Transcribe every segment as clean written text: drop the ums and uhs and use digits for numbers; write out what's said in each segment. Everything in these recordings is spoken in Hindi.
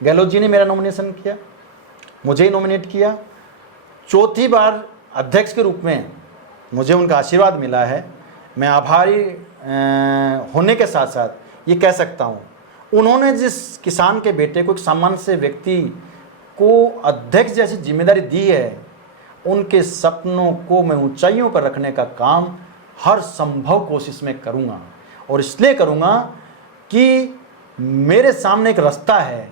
गहलोत जी ने मेरा नॉमिनेशन किया, मुझे ही नॉमिनेट किया। चौथी बार अध्यक्ष के रूप में मुझे उनका आशीर्वाद मिला है। मैं आभारी होने के साथ साथ ये कह सकता हूँ, उन्होंने जिस किसान के बेटे को, एक सामान्य से व्यक्ति को अध्यक्ष जैसी जिम्मेदारी दी है, उनके सपनों को मैं ऊंचाइयों पर रखने का काम हर संभव कोशिश में करूँगा। और इसलिए करूँगा कि मेरे सामने एक रास्ता है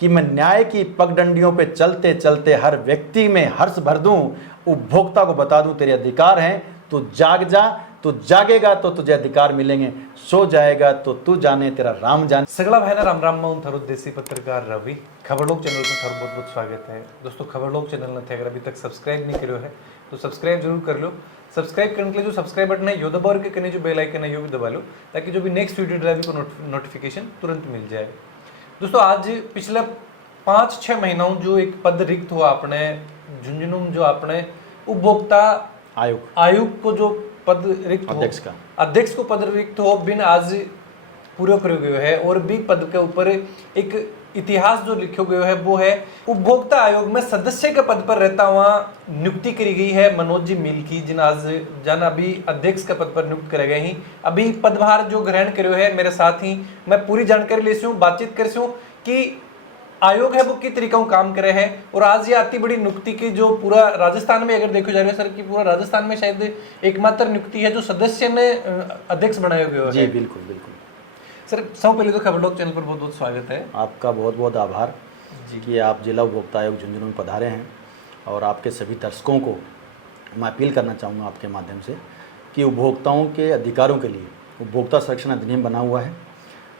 कि मैं न्याय की पगडंडियों पे चलते चलते हर व्यक्ति में हर्ष भर दूं, उपभोक्ता को बता दूं तेरे अधिकार हैं, तू जाग जा, तू जागेगा तो तुझे अधिकार मिलेंगे, सो जाएगा तो तू जाने तेरा राम जाने। सगला भाई राम राम मैं थारो देसी पत्रकार रवि। खबरलोक चैनल पर थारो बहुत बहुत स्वागत है। दोस्तों खबरलोक चैनल ने अगर अभी तक सब्सक्राइब नहीं करो है तो सब्सक्राइब जरूर कर लो। सब्सक्राइब करने के लिए जो सब्सक्राइब बटन है यो दबा और के जो बेल आइकन है यो भी दबा लो, ताकि जो भी नेक्स्ट वीडियो ड्राइव को नोटिफिकेशन तुरंत मिल जाए। दोस्तों आज पिछले 5-6 महीनों जो एक पद रिक्त हुआ अपने झुंझुनू, जो अपने उपभोक्ता आयोग को जो पद रिक्त हो, अध्यक्ष को पद रिक्त हो, बिन आज पूरा प्रयोग हुआ है। और भी पद के ऊपर एक इतिहास जो लिखा गया है वो है उपभोक्ता आयोग में सदस्य के पद पर रहता हुआ नियुक्ति करी गई है मनोज जी मील की, जन अभी अध्यक्ष के पद पर नियुक्त करे गए ही। अभी पदभार जो ग्रहण करो है मेरे साथ ही मैं पूरी जानकारी ले हूँ, बातचीत कर हूँ कि आयोग है वो किस तरीका काम करे है। और आज ये अति बड़ी नियुक्ति की जो पूरा राजस्थान में अगर देखो जा रहा है सर, कि पूरा राजस्थान में शायद एकमात्र नियुक्ति है जो सदस्य ने अध्यक्ष बनाया गया है। जी बिल्कुल बिल्कुल सर, सब पहले तो खबरलोक चैनल पर बहुत बहुत स्वागत है। आपका बहुत बहुत आभार जी कि आप जिला उपभोक्ता आयोग झुंझुनू में पधारे हैं। और आपके सभी दर्शकों को मैं अपील करना चाहूँगा आपके माध्यम से कि उपभोक्ताओं के अधिकारों के लिए उपभोक्ता संरक्षण अधिनियम बना हुआ है।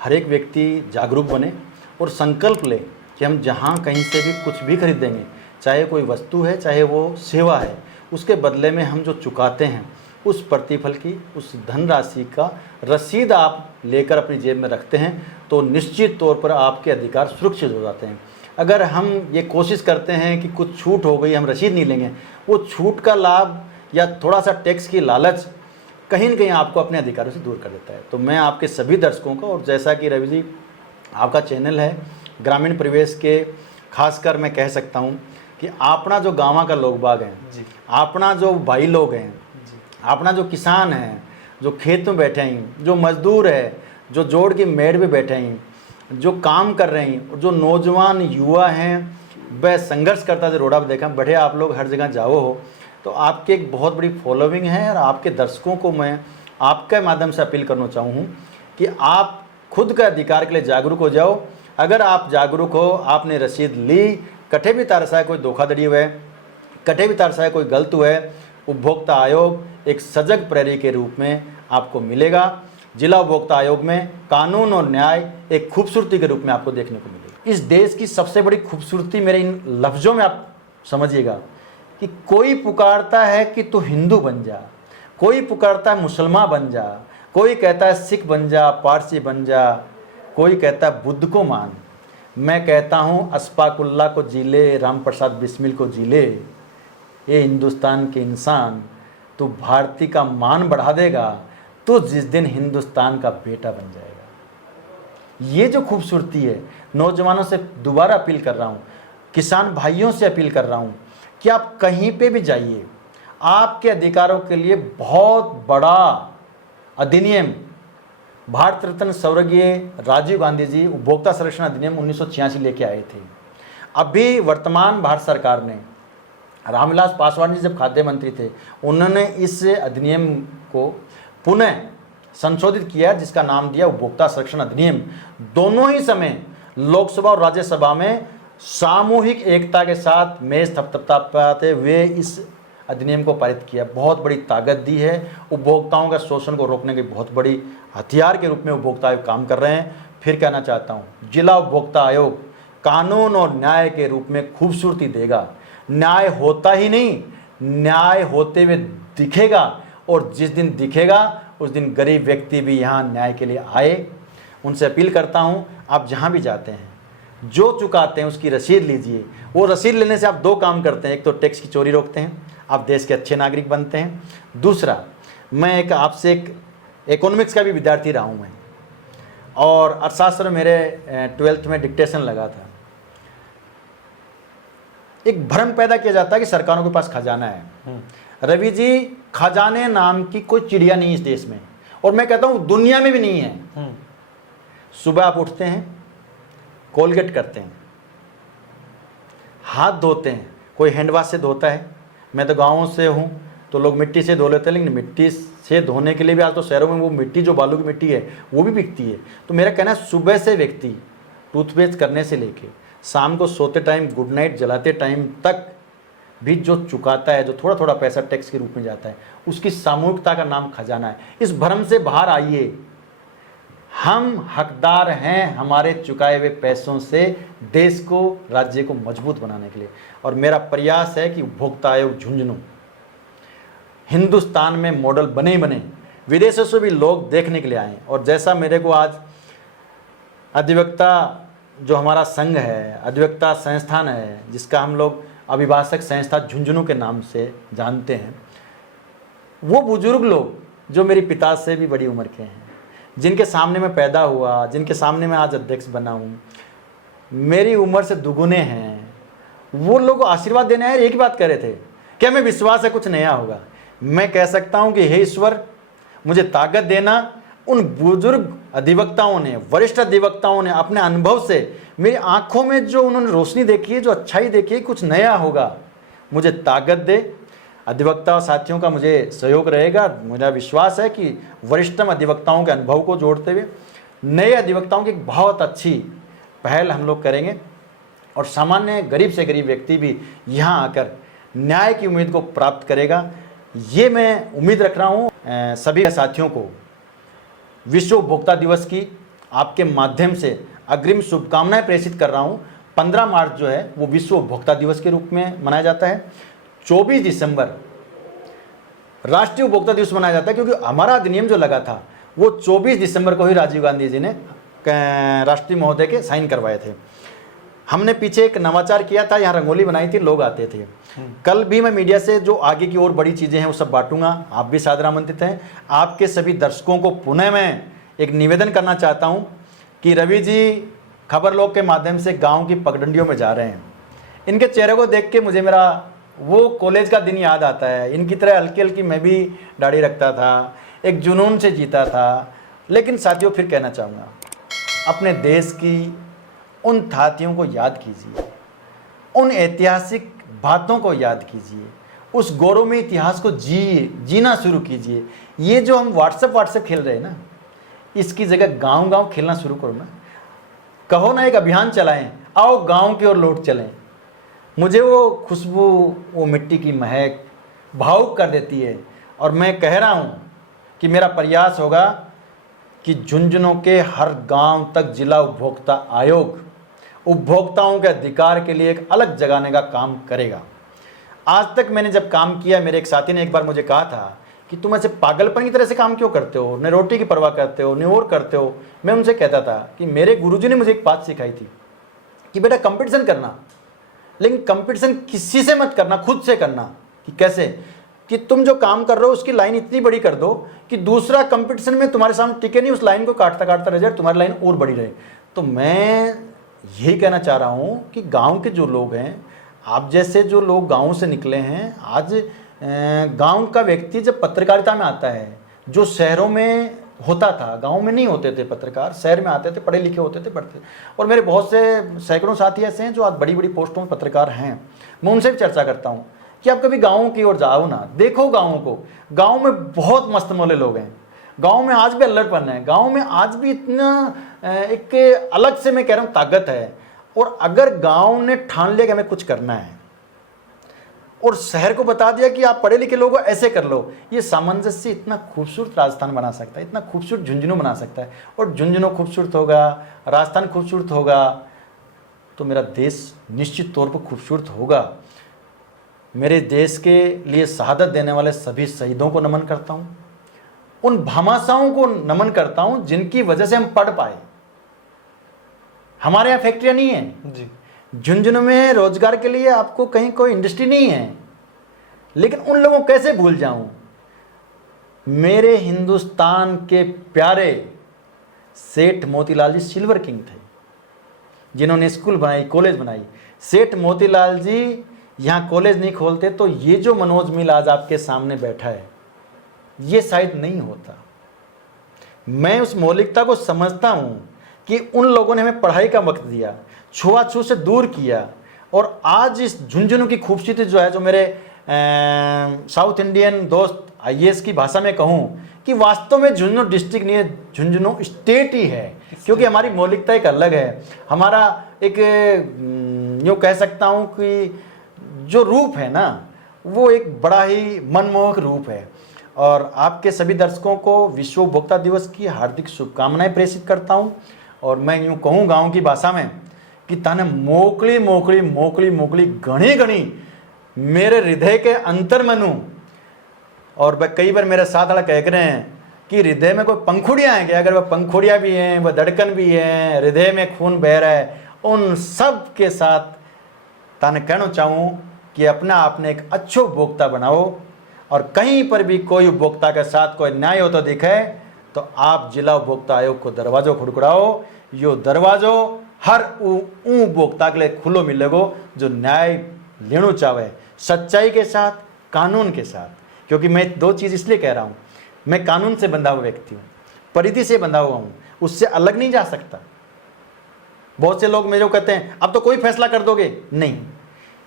हर एक व्यक्ति जागरूक बने और संकल्प ले कि हम जहाँ कहीं से भी कुछ भी खरीदेंगे, चाहे कोई वस्तु है चाहे वो सेवा है, उसके बदले में हम जो चुकाते हैं उस प्रतिफल की, उस धनराशि का रसीद आप लेकर अपनी जेब में रखते हैं तो निश्चित तौर पर आपके अधिकार सुरक्षित हो जाते हैं। अगर हम ये कोशिश करते हैं कि कुछ छूट हो गई हम रसीद नहीं लेंगे, वो छूट का लाभ या थोड़ा सा टैक्स की लालच कहीं न कहीं आपको अपने अधिकारों से दूर कर देता है। तो मैं आपके सभी दर्शकों को, और जैसा कि रवि जी आपका चैनल है ग्रामीण परिवेश के, खासकर मैं कह सकता हूँ कि अपना जो गाँव का लोग बाग हैं, अपना जो भाई लोग हैं, अपना जो किसान है, जो खेत में बैठे हैं, जो मजदूर है, जो जोड़ की मेड़ पे बैठे हैं, जो काम कर रहे हैं, जो नौजवान युवा हैं, वह संघर्ष करता जो रोडा पर देखा बढ़े। आप लोग हर जगह जाओ हो तो आपकी एक बहुत बड़ी फॉलोइंग है। और आपके दर्शकों को मैं आपके माध्यम से अपील करना चाहूँ कि आप खुद के अधिकार के लिए जागरूक हो जाओ। अगर आप जागरूक हो, आपने रसीद ली, कटे भी तारसा है कोई धोखाधड़ी हुआ है, कटे भी तारसा है कोई गलत हुआ है, उपभोक्ता आयोग एक सजग प्रहरी के रूप में आपको मिलेगा। जिला उपभोक्ता आयोग में कानून और न्याय एक खूबसूरती के रूप में आपको देखने को मिलेगा। इस देश की सबसे बड़ी खूबसूरती मेरे इन लफ्ज़ों में आप समझिएगा कि कोई पुकारता है कि तू हिंदू बन जा, कोई पुकारता है मुसलमान बन जा, कोई कहता है सिख बन जा, पारसी बन जा, कोई कहता है बुद्ध को मान। मैं कहता हूँ अस्फाकुल्ला को जी ले, राम प्रसाद बिस्मिल को जी ले। ये हिंदुस्तान के इंसान, तो भारतीय का मान बढ़ा देगा तो जिस दिन हिंदुस्तान का बेटा बन जाएगा। ये जो खूबसूरती है, नौजवानों से दोबारा अपील कर रहा हूँ, किसान भाइयों से अपील कर रहा हूँ कि आप कहीं पे भी जाइए, आपके अधिकारों के लिए बहुत बड़ा अधिनियम भारत रत्न स्वर्गीय राजीव गांधी जी उपभोक्ता संरक्षण अधिनियम 1986 लेके आए थे। अभी वर्तमान भारत सरकार ने, रामविलास पासवान जी जब खाद्य मंत्री थे, उन्होंने इस अधिनियम को पुनः संशोधित किया जिसका नाम दिया उपभोक्ता संरक्षण अधिनियम। दोनों ही समय लोकसभा और राज्यसभा में सामूहिक एकता के साथ मेज थपथपाते हुए इस अधिनियम को पारित किया। बहुत बड़ी ताकत दी है, उपभोक्ताओं का शोषण को रोकने की बहुत बड़ी हथियार के रूप में उपभोक्ता आयोग काम कर रहे हैं। फिर कहना चाहता हूँ, जिला उपभोक्ता आयोग कानून और न्याय के रूप में खूबसूरती देगा। न्याय होता ही नहीं, न्याय होते हुए दिखेगा, और जिस दिन दिखेगा उस दिन गरीब व्यक्ति भी यहाँ न्याय के लिए आए। उनसे अपील करता हूँ, आप जहाँ भी जाते हैं जो चुकाते हैं उसकी रसीद लीजिए। वो रसीद लेने से आप दो काम करते हैं, एक तो टैक्स की चोरी रोकते हैं, आप देश के अच्छे नागरिक बनते हैं। दूसरा, मैं एक आपसे एक इकोनॉमिक्स का भी विद्यार्थी रहा हूँ मैं, और अर्थशास्त्र मेरे 12th में डिक्टेशन लगा था। एक भ्रम पैदा किया जाता है कि सरकारों के पास खजाना है। रवि जी, खजाने नाम की कोई चिड़िया नहीं इस देश में, और मैं कहता हूं दुनिया में भी नहीं है। सुबह आप उठते हैं, कोलगेट करते हैं, हाथ धोते हैं, कोई हैंड वॉश से धोता है। मैं तो गाँव से हूँ तो लोग मिट्टी से धो लेते हैं, लेकिन मिट्टी से धोने के लिए भी आज तो शहरों में वो मिट्टी, जो बालू की मिट्टी है, वो भी बिकती है। तो मेरा कहना है सुबह से व्यक्ति टूथपेस्ट करने से लेके शाम को सोते टाइम गुड नाइट जलाते टाइम तक भी जो चुकाता है, जो थोड़ा थोड़ा पैसा टैक्स के रूप में जाता है, उसकी सामूहिकता का नाम खजाना है। इस भ्रम से बाहर आइए। हम हकदार हैं हमारे चुकाए हुए पैसों से देश को, राज्य को मजबूत बनाने के लिए। और मेरा प्रयास है कि उपभोक्ता आयोग झुंझुनू हिंदुस्तान में मॉडल बने ही बने, विदेशों से भी लोग देखने के लिए आएँ। और जैसा मेरे को आज अधिवक्ता जो हमारा संघ है, अधिवक्ता संस्थान है, जिसका हम लोग अभिभाषक संस्था झुंझुनू के नाम से जानते हैं, वो बुजुर्ग लोग जो मेरे पिता से भी बड़ी उम्र के हैं, जिनके सामने मैं पैदा हुआ, जिनके सामने मैं आज अध्यक्ष बना हूँ, मेरी उम्र से दुगुने हैं, वो लोग आशीर्वाद देने आए। एक ही बात कह रहे थे कि हमें विश्वास है कुछ नया होगा। मैं कह सकता हूँ कि हे ईश्वर, मुझे ताकत देना। उन बुजुर्ग अधिवक्ताओं ने, वरिष्ठ अधिवक्ताओं ने अपने अनुभव से मेरी आंखों में जो उन्होंने रोशनी देखी है, जो अच्छाई देखी है, कुछ नया होगा, मुझे ताकत दे। अधिवक्ता साथियों का मुझे सहयोग रहेगा। मेरा विश्वास है कि वरिष्ठतम अधिवक्ताओं के अनुभव को जोड़ते हुए नए अधिवक्ताओं की एक बहुत अच्छी पहल हम लोग करेंगे, और सामान्य गरीब से गरीब व्यक्ति भी यहाँ आकर न्याय की उम्मीद को प्राप्त करेगा। ये मैं उम्मीद रख रहा हूँ। सभी साथियों को विश्व उपभोक्ता दिवस की आपके माध्यम से अग्रिम शुभकामनाएं प्रेषित कर रहा हूँ। 15 मार्च जो है वो विश्व उपभोक्ता दिवस के रूप में मनाया जाता है। 24 दिसंबर राष्ट्रीय उपभोक्ता दिवस मनाया जाता है, क्योंकि हमारा अधिनियम जो लगा था वो 24 दिसंबर को ही राजीव गांधी जी ने राष्ट्रीय महोदय के साइन करवाए थे। हमने पीछे एक नवाचार किया था, यहाँ रंगोली बनाई थी, लोग आते थे। कल भी मैं मीडिया से जो आगे की और बड़ी चीज़ें हैं वो सब बांटूंगा। आप भी सादर आमंत्रित हैं। आपके सभी दर्शकों को पुनः मैं एक निवेदन करना चाहता हूँ कि रवि जी खबर लोग के माध्यम से गांव की पगडंडियों में जा रहे हैं। इनके चेहरे को देख के मुझे मेरा वो कॉलेज का दिन याद आता है। इनकी तरह हल्की हल्की मैं भी दाढ़ी रखता था, एक जुनून से जीता था। लेकिन साथियों, फिर कहना चाहूँगा, अपने देश की उन थातियों को याद कीजिए, उन ऐतिहासिक बातों को याद कीजिए, उस गौरवमय इतिहास को जीना शुरू कीजिए। ये जो हम व्हाट्सएप खेल रहे हैं ना, इसकी जगह गांव खेलना शुरू करो ना। कहो ना, एक अभियान चलाएं, आओ गांव की ओर लौट चलें। मुझे वो खुशबू, वो मिट्टी की महक भावुक कर देती है। और मैं कह रहा हूँ कि मेरा प्रयास होगा कि झुंझुनू के हर गांव तक जिला उपभोक्ता आयोग उपभोक्ताओं के अधिकार के लिए एक अलग जगाने का काम करेगा। आज तक मैंने जब काम किया, मेरे एक साथी ने एक बार मुझे कहा था कि तुम ऐसे पागलपन की तरह से काम क्यों करते हो, न रोटी की परवाह करते हो, न और करते हो। मैं उनसे कहता था कि मेरे गुरुजी ने मुझे एक बात सिखाई थी कि बेटा कंपटीशन करना, लेकिन कंपटीशन किसी से मत करना, खुद से करना। कि कैसे? कि तुम जो काम कर रहे हो उसकी लाइन इतनी बड़ी कर दो कि दूसरा कंपटीशन में तुम्हारे सामने टिके नहीं, उस लाइन को काटता काटता रह जाए, तुम्हारी लाइन और बड़ी रहे। तो मैं यही कहना चाह रहा हूँ कि गांव के जो लोग हैं, आप जैसे जो लोग गांव से निकले हैं, आज गांव का व्यक्ति जब पत्रकारिता में आता है, जो शहरों में होता था, गांव में नहीं होते थे पत्रकार, शहर में आते थे, पढ़े लिखे होते थे, पढ़ते। और मेरे बहुत से सैकड़ों साथी ऐसे हैं जो आज बड़ी बड़ी पोस्टों में पत्रकार हैं। मैं उनसे भी चर्चा करता हूँ कि आप कभी गाँव की ओर जाओ ना, देखो गाँव को। गाँव में बहुत मस्त मौले लोग हैं, गाँव में आज भी अल्लड़पन है, गाँव में आज भी इतना एक अलग से, मैं कह रहा हूँ, ताकत है। और अगर गाँव ने ठान लिया कि हमें कुछ करना है, और शहर को बता दिया कि आप पढ़े लिखे लोग हो, ऐसे कर लो, ये सामंजस्य इतना खूबसूरत राजस्थान बना सकता है, इतना खूबसूरत झुंझुनू बना सकता है। और झुंझुनू खूबसूरत होगा, राजस्थान खूबसूरत होगा, तो मेरा देश निश्चित तौर पर खूबसूरत होगा। मेरे देश के लिए शहादत देने वाले सभी शहीदों को नमन करता हूँ, उन भामाशाहों को नमन करता हूँ जिनकी वजह से हम पढ़ पाए। हमारे यहाँ फैक्ट्रियाँ नहीं हैं जी, झुंझुनू में रोजगार के लिए आपको कहीं कोई इंडस्ट्री नहीं है, लेकिन उन लोगों को कैसे भूल जाऊं। मेरे हिंदुस्तान के प्यारे सेठ मोतीलाल जी सिल्वर किंग थे, जिन्होंने स्कूल बनाई, कॉलेज बनाई। सेठ मोतीलाल जी यहाँ कॉलेज नहीं खोलते तो ये जो मनोज मिल आज आपके सामने बैठा है ये शायद नहीं होता। मैं उस मौलिकता को समझता हूँ कि उन लोगों ने हमें पढ़ाई का वक्त दिया, छुआछूत से दूर किया, और आज इस झुंझुनू की खूबसूरती जो है, जो मेरे साउथ इंडियन दोस्त आईएएस की भाषा में कहूँ कि वास्तव में झुंझुनू डिस्ट्रिक्ट नहीं है, झुंझुनू स्टेट ही है, क्योंकि हमारी मौलिकता एक अलग है। हमारा एक यूँ कह सकता हूँ कि जो रूप है ना वो एक बड़ा ही मनमोहक रूप है। और आपके सभी दर्शकों को विश्व उपभोक्ता दिवस की हार्दिक शुभकामनाएं प्रेषित करता हूं। और मैं यूँ कहूँ गाँव की भाषा में कि तने मोकली मोकली मोकली मोकली घनी घनी मेरे हृदय के अंतर मनू। और वह कई बार मेरे साथ वाला कह रहे हैं कि हृदय में कोई पंखुड़ियाँ हैं क्या? अगर वह पंखुड़ियाँ भी हैं, वह धड़कन भी हैं, हृदय में खून बह रहा है, उन सब के साथ ताने कहना चाहूँ कि अपना आपने एक अच्छो उपभोक्ता बनाओ। और कहीं पर भी कोई उपभोक्ता के साथ कोई न्याय हो तो दिखे तो आप जिला उपभोक्ता आयोग को दरवाजो खड़खड़ाओ। यो दरवाजो हर उपभोक्ता के लिए खुलो मिलेगो जो न्याय लेना चाहे, सच्चाई के साथ, कानून के साथ। क्योंकि मैं दो चीज़ इसलिए कह रहा हूँ, मैं कानून से बंधा हुआ व्यक्ति हूँ, परिधि से बंधा हुआ हूँ, उससे अलग नहीं जा सकता। बहुत से लोग मेरे को कहते हैं अब तो कोई फैसला कर दोगे, नहीं,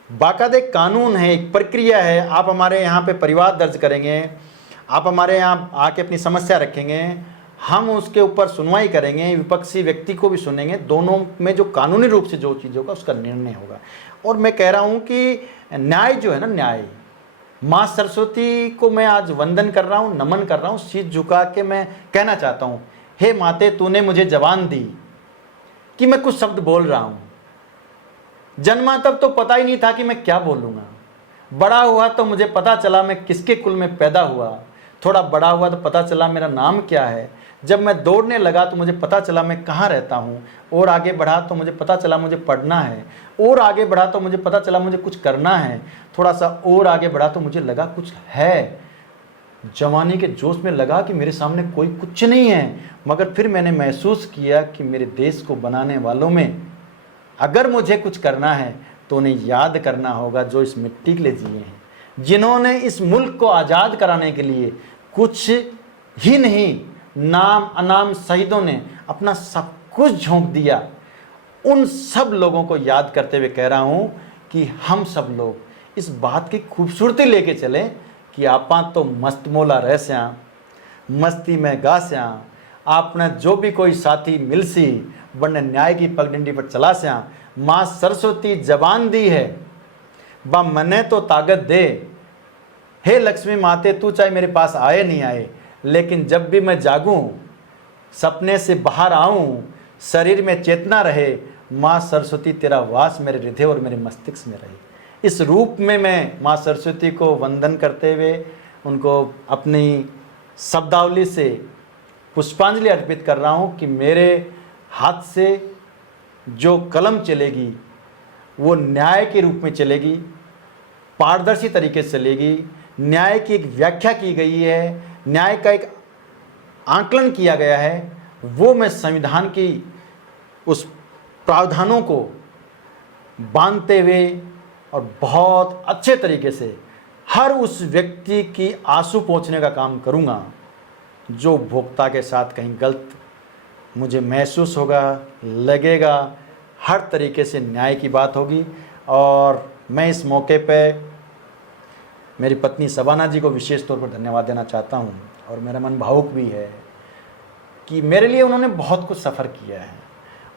बाकायदा एक कानून है, एक प्रक्रिया है। आप हमारे यहाँ पे परिवाद दर्ज करेंगे, आप हमारे यहाँ आके अपनी समस्या रखेंगे, हम उसके ऊपर सुनवाई करेंगे, विपक्षी व्यक्ति को भी सुनेंगे, दोनों में जो कानूनी रूप से जो चीज़ होगा उसका निर्णय होगा। और मैं कह रहा हूँ कि न्याय जो है ना, न्याय, माँ सरस्वती को मैं आज वंदन कर रहा हूँ, नमन कर रहा हूँ, शीश झुका के मैं कहना चाहता हूँ, हे माते तूने मुझे जबान दी कि मैं कुछ शब्द बोल रहा हूँ। जन्मा तब तो पता ही नहीं था कि मैं क्या बोलूँगा, बड़ा हुआ तो मुझे पता चला मैं किसके कुल में पैदा हुआ, थोड़ा बड़ा हुआ तो पता चला मेरा नाम क्या है, जब मैं दौड़ने लगा तो मुझे पता चला मैं कहाँ रहता हूँ, और आगे बढ़ा तो मुझे पता चला मुझे पढ़ना है, और आगे बढ़ा तो मुझे पता चला मुझे कुछ करना है, थोड़ा सा और आगे बढ़ा तो मुझे लगा कुछ है। जवानी के जोश में लगा कि मेरे सामने कोई कुछ नहीं है, मगर फिर मैंने महसूस किया कि मेरे देश को बनाने वालों में अगर मुझे कुछ करना है तो उन्हें याद करना होगा जो इस मिट्टी के लिए जिए हैं, जिन्होंने इस मुल्क को आज़ाद कराने के लिए कुछ ही नहीं, नाम अनाम शहीदों ने अपना सब कुछ झोंक दिया। उन सब लोगों को याद करते हुए कह रहा हूँ कि हम सब लोग इस बात की खूबसूरती लेके चलें कि आपा तो मस्त मोला रह स्या, मस्ती में गा स्या, आपने जो भी कोई साथी मिलसी बने न्याय की पगडंडी पर चला स्या। माँ सरस्वती जबान दी है, बा मने तो ताकत दे। हे लक्ष्मी माते तू चाहे मेरे पास आए नहीं आए, लेकिन जब भी मैं जागूं, सपने से बाहर आऊं, शरीर में चेतना रहे, माँ सरस्वती तेरा वास मेरे हृदय और मेरे मस्तिष्क में रहे। इस रूप में मैं माँ सरस्वती को वंदन करते हुए उनको अपनी शब्दावली से पुष्पांजलि अर्पित कर रहा हूँ कि मेरे हाथ से जो कलम चलेगी वो न्याय के रूप में चलेगी, पारदर्शी तरीके से चलेगी। न्याय की एक व्याख्या की गई है, न्याय का एक आकलन किया गया है, वो मैं संविधान की उस प्रावधानों को बांधते हुए और बहुत अच्छे तरीके से हर उस व्यक्ति की आंसू पहुंचने का काम करूंगा जो उपभोक्ता के साथ कहीं गलत मुझे महसूस होगा, लगेगा, हर तरीके से न्याय की बात होगी। और मैं इस मौके पे मेरी पत्नी सबाना जी को विशेष तौर पर धन्यवाद देना चाहता हूँ, और मेरा मन भावुक भी है कि मेरे लिए उन्होंने बहुत कुछ सफ़र किया है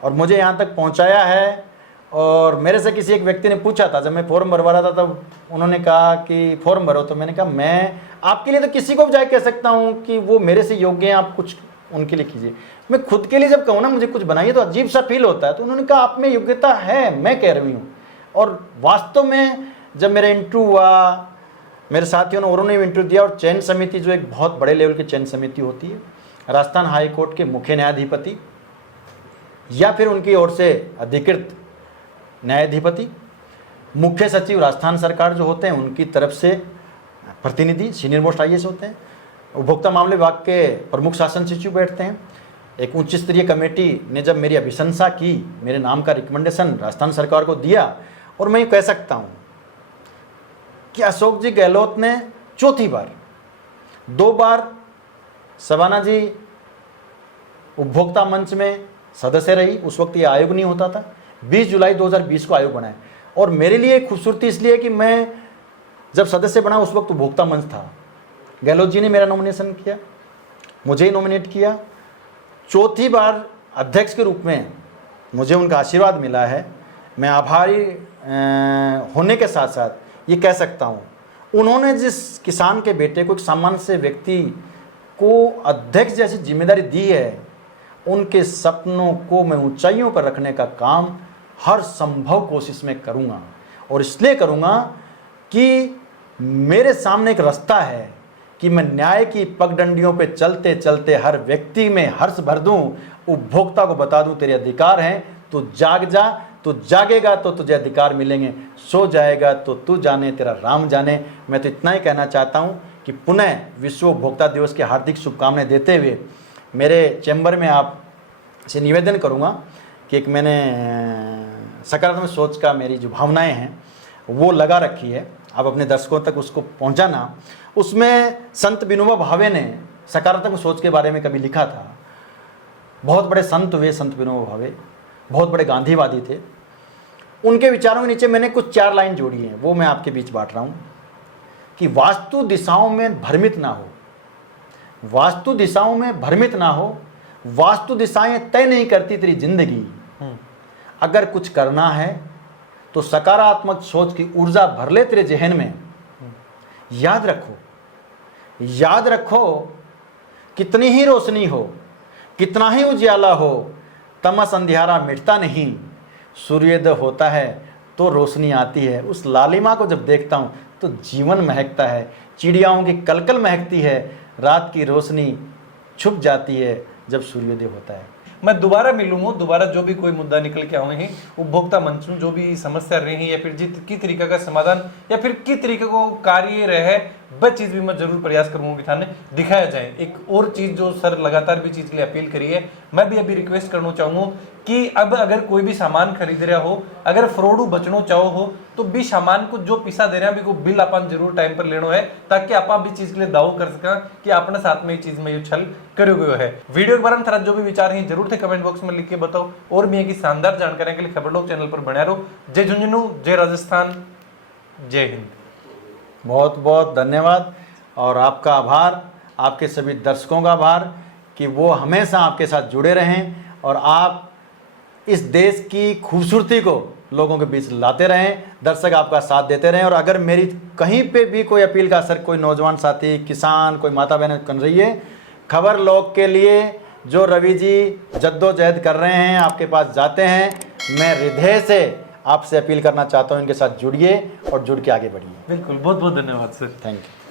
और मुझे यहाँ तक पहुँचाया है। और मेरे से किसी एक व्यक्ति ने पूछा था, जब मैं फॉर्म भरवा रहा था तब उन्होंने कहा कि फॉर्म भरो, तो मैंने कहा मैं आपके लिए तो किसी को भी जाके कह सकता हूँ कि वो मेरे से योग्य हैं, आप कुछ उनके लिए कीजिए। मैं खुद के लिए जब कहूँ ना मुझे कुछ बनाइए तो अजीब सा फील होता है। तो उन्होंने कहा आप में योग्यता है, मैं कह रही हूँ। और वास्तव में जब मेरा इंटरव्यू हुआ, मेरे साथियों ने उन्होंने इंटरव्यू दिया, और चयन समिति जो एक बहुत बड़े लेवल की चयन समिति होती है, राजस्थान हाई कोर्ट के मुख्य न्यायाधिपति या फिर उनकी ओर से अधिकृत न्यायाधिपति, मुख्य सचिव राजस्थान सरकार जो होते हैं उनकी तरफ से प्रतिनिधि, सीनियर मोस्ट आईएएस होते हैं, उपभोक्ता मामले विभाग के प्रमुख शासन सचिव बैठते हैं। एक उच्च स्तरीय कमेटी ने जब मेरी अभिशंसा की, मेरे नाम का रिकमेंडेशन राजस्थान सरकार को दिया, और मैं ये कह सकता हूँ कि अशोक जी गहलोत ने चौथी बार, 2 बार शबाना जी उपभोक्ता मंच में सदस्य रही, उस वक्त ये आयोग नहीं होता था, 20 जुलाई 2020 को आयोग बनाया। और मेरे लिए खूबसूरती इसलिए कि मैं जब सदस्य बना उस वक्त उपभोक्ता मंच था, गहलोत जी ने मेरा नॉमिनेशन किया, मुझे ही नॉमिनेट किया। चौथी बार अध्यक्ष के रूप में मुझे उनका आशीर्वाद मिला है। मैं आभारी होने के साथ साथ ये कह सकता हूँ, उन्होंने जिस किसान के बेटे को, एक सामान्य से व्यक्ति को अध्यक्ष जैसी जिम्मेदारी दी है, उनके सपनों को मैं ऊंचाइयों पर रखने का काम हर संभव कोशिश में करूँगा। और इसलिए करूँगा कि मेरे सामने एक रास्ता है कि मैं न्याय की पगडंडियों पे चलते चलते हर व्यक्ति में हर्ष भर दूं, उपभोक्ता को बता दूं तेरे अधिकार हैं, तू जाग जा, तू जागेगा तो तुझे अधिकार मिलेंगे, सो जाएगा तो तू जाने तेरा राम जाने। मैं तो इतना ही कहना चाहता हूं कि पुनः विश्व उपभोक्ता दिवस की हार्दिक शुभकामनाएं देते हुए मेरे चैम्बर में आप से निवेदन करूंगा कि एक मैंने सकारात्मक सोच का मेरी जो भावनाएं हैं वो लगा रखी है, आप अपने दर्शकों तक उसको पहुंचाना। उसमें संत विनोबा भावे ने सकारात्मक सोच के बारे में कभी लिखा था। बहुत बड़े संत हुए संत विनोबा भावे, बहुत बड़े गांधीवादी थे। उनके विचारों के नीचे मैंने कुछ 4 लाइन जोड़ी हैं, वो मैं आपके बीच बांट रहा हूँ कि वास्तु दिशाओं में भ्रमित ना हो, वास्तु दिशाओं में भ्रमित ना हो, वास्तु दिशाएं तय नहीं करती तेरी जिंदगी। अगर कुछ करना है तो सकारात्मक सोच की ऊर्जा भर ले तेरे जहन में। याद रखो, याद रखो, कितनी ही रोशनी हो, कितना ही उजियाला हो, तमस अंधियारा मिटता नहीं, सूर्योदय होता है तो रोशनी आती है। उस लालिमा को जब देखता हूँ तो जीवन महकता है, चिड़ियाओं की कलकल महकती है, रात की रोशनी छुप जाती है जब सूर्योदय होता है। मैं दोबारा मिलूंगा, दोबारा जो भी कोई मुद्दा निकल के आए हैं उपभोक्ता मंच में, जो भी समस्या रही या फिर जित की तरीका का समाधान या फिर किस तरीके को कार्य रहे, वह चीज़ भी मैं जरूर प्रयास करूंगा कि थाने दिखाया जाए। एक और चीज़ जो सर लगातार भी चीज़ के लिए अपील करी है, मैं भी अभी रिक्वेस्ट करना चाहूँगा कि अब अगर कोई भी सामान खरीद रहा हो, अगर फ्रॉडू बचना चाहो हो तो भी सामान को जो पैसा दे रहे हैं को बिल अपन जरूर टाइम पर लेना है, ताकि आप भी चीज़ के लिए दाव कर सका कि अपने साथ में ये चीज़ में ये छल करो गयो है। वीडियो के बारे में थोड़ा जो भी विचार हैं जरूर थे कमेंट बॉक्स में लिख के बताओ। और मैं की शानदार जानकारी के लिए खबरलोक चैनल पर बना रहो। जय झुंझुनू, जय राजस्थान, जय हिंद। बहुत बहुत धन्यवाद और आपका आभार, आपके सभी दर्शकों का आभार कि वो हमेशा आपके साथ जुड़े रहें और आप इस देश की खूबसूरती को लोगों के बीच लाते रहें, दर्शक आपका साथ देते रहें। और अगर मेरी कहीं पे भी कोई अपील का असर कोई नौजवान साथी, किसान, कोई माता बहन कर रही है, खबर लोग के लिए जो रवि जी जद्दोजहद कर रहे हैं आपके पास जाते हैं, मैं हृदय से आपसे अपील करना चाहता हूँ इनके साथ जुड़िए और जुड़ के आगे बढ़िए। बिल्कुल, बहुत बहुत धन्यवाद सर। Thank you.